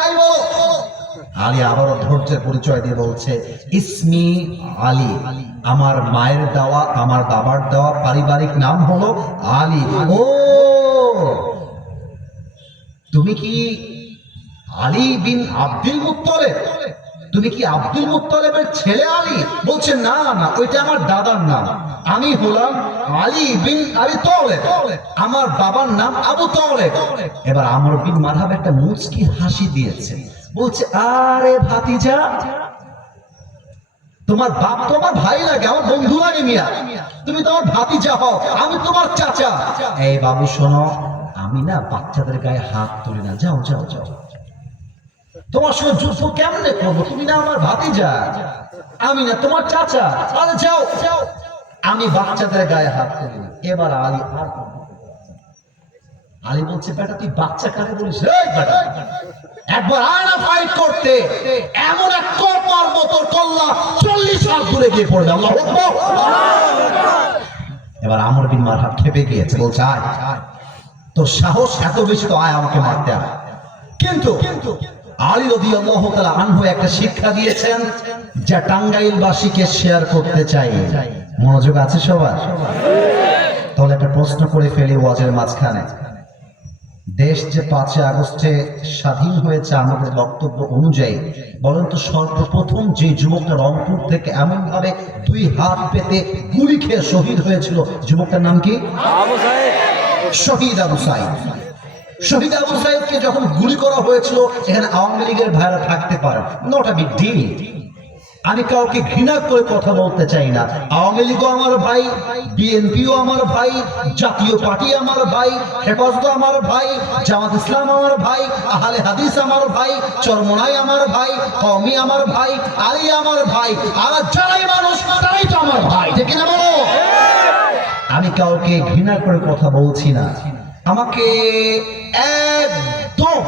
তাই বলো। আলী আবারও ধৈর্যের পরিচয় দিয়ে বলছে, ইসমি আলী, আমার মায়ের দেওয়া, আমার বাবার দেওয়া পারিবারিক নাম হলো আলী। ও, তুমি কি আলী বিন আব্দুল মুত্তালিব? তুমি কি আব্দুল মুত্তালিবের ছেলে আলী? বলছে না না, ওইটা আমার দাদার নাম, আমি হলাম আলী বিন আবি তালেব, আমার বাবার নাম আবু তালেব। এবার আমর বিন মারহাব একটা মুচকি হাসি দিয়েছে, বলছে আরে ভাতিজা, তোমার বাপ তো আমার ভাই লাগে, আমার বন্ধু লাগে মিয়া, তুমি তোমার ভাতিজা হও, আমি তোমার চাচা। এই বাবু শোনো, আমি না বাচ্চাদের গায়ে হাত তুলি না, যাও যাও যাও, তোমার সঙ্গে যুদ্ধ কেমনে করবো? তুমি না আমার ভাতিজা, আমি না তোমার চাচা, আরে যাও যাও, আমি বাচ্চাদের গায়ে হাত তুলি না। এবার আলী আর আলী বলছে, বেটা তুই বাচ্চা কারে বলিস? একবার আয় না ফাইট করতে, এমন এক কোপ মারবো তোর কল্লা 40 হাত দূরে গিয়ে পড়বে। আল্লাহু আকবার। এবার আমর বিন মারহাব খেপে গিয়েছে, বলছে আয়, তোর সাহস এত বেশি তো আয়, আমাকে মারতে আয়। কিন্তু আলী রাদিয়াল্লাহু তাআলা আনহু একটা শিক্ষা দিয়েছেন, যা টাঙ্গাইলবাসীকে শেয়ার করতে চাই। মনোযোগ আছে সবার? তাহলে একটা প্রশ্ন করে ফেলি ওয়াজের মাঝখানে। দেশ যে 5 আগস্টে স্বাধীন হয়েছে আমাদের বক্তব্য অনুযায়ী, বলেন তো সর্বপ্রথম যে যুবকটা রংপুর থেকে এমন ভাবে 2 হাত পেতে গুলি খেয়ে শহীদ হয়েছিল, যুবকটার নাম কি? শহীদ আবু সাঈদ। শহীদ আবু সাঈদকে যখন গুলি করা হয়েছিল, এখানে আওয়ামী লীগের ভাইরা থাকতে পারে, নট আ বিগ ডিল। আমি কাউকে ঘৃণা করে কথা বলতে চাই না, আওয়ামী লীগও আমার ভাই, বিএনপিও আমার ভাই, জাতীয় পার্টি আমার ভাই, হেফাজত আমার ভাই, জামাত ইসলাম আমার ভাই, আহলে হাদিস আমার ভাই, চরমনাই আমার ভাই, কওমি আমার ভাই, আলী আমার ভাই, আর যারাই মানুষ তারাই তো আমার ভাই, ঠিক না বলো? আমি কাউকে ঘৃণা করে কথা বলছি না, আমাকে একদম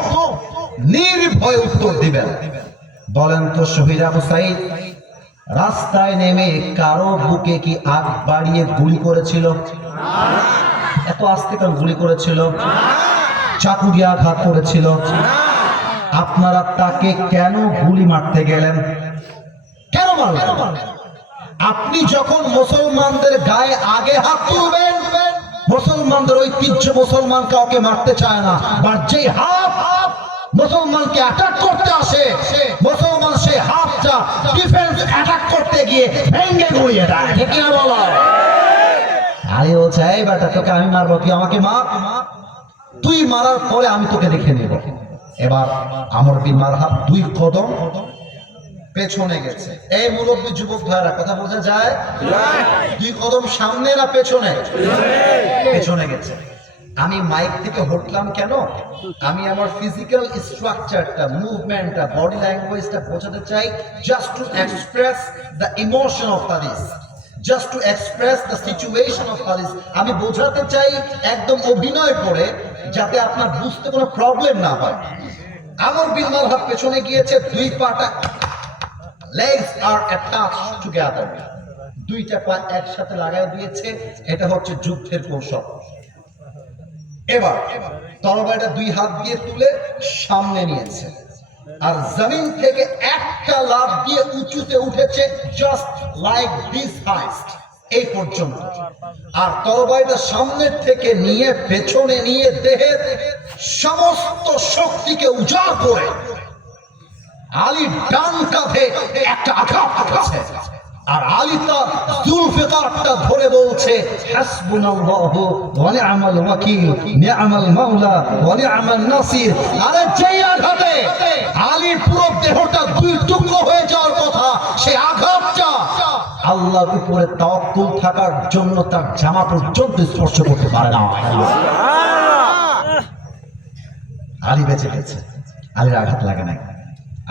নির্ভয় উত্তর দিবেন। বলেন তো শহীদ আবু সাঈদ রাস্তায় নেমে কারো বুকে কি আগ বাড়িয়ে গুলি করেছিল? এত আস্তে করে গুলি করেছিল? চাকু দিয়ে আঘাত করেছিল? আপনারা তাকে কেন গুলি মারতে গেলেন? কেন মারলেন? আপনি যখন মুসলমানদের গায়ে আগে হাত তুলবেন, মুসলমানদের ঐতিহ্য, মুসলমান কাউকে মারতে চায় না, আর যে হাত মুসলমানকে অ্যাটাক করতে আসে, মুসলমান সে হাতটা ডিফেন্স অ্যাটাক করতে গিয়ে ভেঙে গুড়িয়ে দেয়, ঠিক না বলো? আরে ও চাই বেটা, তোকে আমি মারবো, তুই আমাকে মার, তুই মারার পরে আমি তোকে দেখে নেব। এবার আমর বিন মারহাব 2 কদম পেছনে গেছে। এই মুরব্বী যুবক ভাইরা, কথা বোঝা যায়? 2 কদম সামনে না পেছনে? পেছনে গেছে। আমি মাইক থেকে হটলাম কেন? আমি আমার ফিজিক্যাল স্ট্রাকচারটা, মুভমেন্টটা, বডি ল্যাঙ্গুয়েজটা বোঝাতে চাই, just to express the emotion of হাদিস, just to express the situation of হাদিস। আমি বোঝাতে চাই একদম অভিনয় করে, যাতে আপনার বুঝতে কোনো প্রবলেম না হয়। আমর বিন মারহাব পেছনে গিয়েছে, 2 পাটা, legs are attached together, 2টা পা একসাথে লাগায় দিয়েছে। এটা হচ্ছে যুদ্ধের কৌশল। এবার তরবারিটা 2 হাত দিয়ে তুলে সামনে নিয়েছে, আর জমিন থেকে একটা লাফ দিয়ে উঁচুতে উঠেছে, জাস্ট লাইক দিস হাইস্ট, এই পর্যন্ত। আর তরবারিটা সামনের থেকে নিয়ে পেছনে নিয়ে দেহের সমস্ত শক্তিকে উজাড় করে আলীর ডান কাঁধে একটা আঘাত করেছে, আর আলী তার জুলফিকারটা ধরে বলছে, হাসবুনাল্লাহু ওয়া নি'মাল ওয়াকিল, নি'মাল মাওলা ওয়া নি'মান নাসির। আরে যেই আঘাতে আলীর পুরো দেহটা 2 টুকরো হয়ে যাওয়ার কথা, সেই আঘাতটা আল্লাহর উপরে তাওয়াক্কুল থাকার জন্য তার জামা পর্যন্ত স্পর্শ করতে পারে না। আলী বেঁচে গেছে, আলীর আঘাত লাগে না।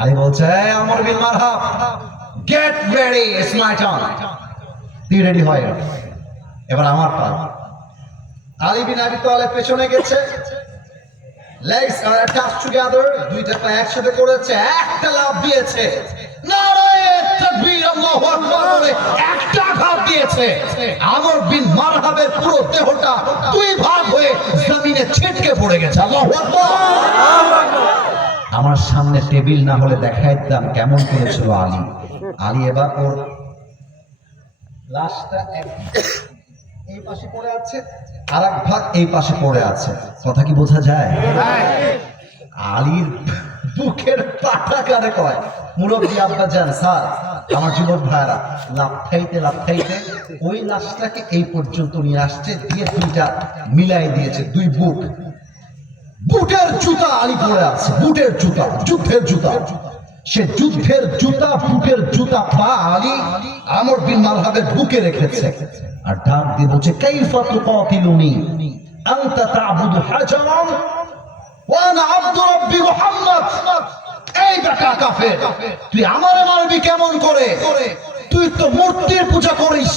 আলী বলছে, Amr bin Marhab, get ready, it's my turn, তুই রেডি হয়। এবার আমার পালা। আলী বিন আবি তালেব পেছনে গেছে, legs are attached together, 2টা পা একসাথে করেছে, একটা লাফ দিয়েছে, নারায়ে তাকবীর, আল্লাহু আকবার বলে একটা আঘাত দিয়েছে। আমর বিন মারহাবের পুরো দেহটা 2 ভাগ হয়ে জমিনে ছিটকে পড়ে গেছে। আল্লাহু আকবার। আমার সামনে টেবিল না হলে দেখাই দিতাম কেমন করেছিল আলী। আলী এবার ওর লাশটা এই পাশে পড়ে আছে, আর এক ভাগ এই পাশে পড়ে আছে। কথা কি বোঝা যায়? আলীর বুকের পাটা কারে কয়? মুরব্বী আব্বা জান, স্যার আমার যুবক ভাইরা লাফাইতে লাফাইতে ওই লাশটাকে এই পর্যন্ত নিয়ে আসছে, দিয়ে দুইটা মিলাই দিয়েছে, দুই বুক। বুটের জুতা আলী পরে আছে, বুটের জুতা, যুদ্ধের জুতা। সে যুদ্ধের জুতা, বুটের জুতা পা আলী আমর বিন মালহাবের বুকে রেখেছে, আর ডাক দিয়ে বলছে, কাইফা তুকাতিলুনি আনতা তা'বুদু হাজারান ওয়া আনা আবদু রাব্বি মুহাম্মদ। এই বেটা কাফের, তুই আমারে মারবি কেমন করে? তুই তো মূর্তির পূজা করিস,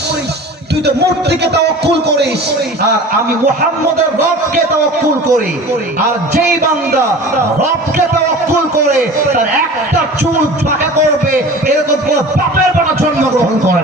তুই তো মূর্তিকে তাওয়াক্কুল করিস, আর আমি মুহাম্মদের রবকে তাওয়াক্কুল করি। আর যেই বান্দা রবকে তাওয়াক্কুল করে তার একটা চুল ফাঁকা করবে এরকম কোন পাপের বেটা জন্মগ্রহণ করে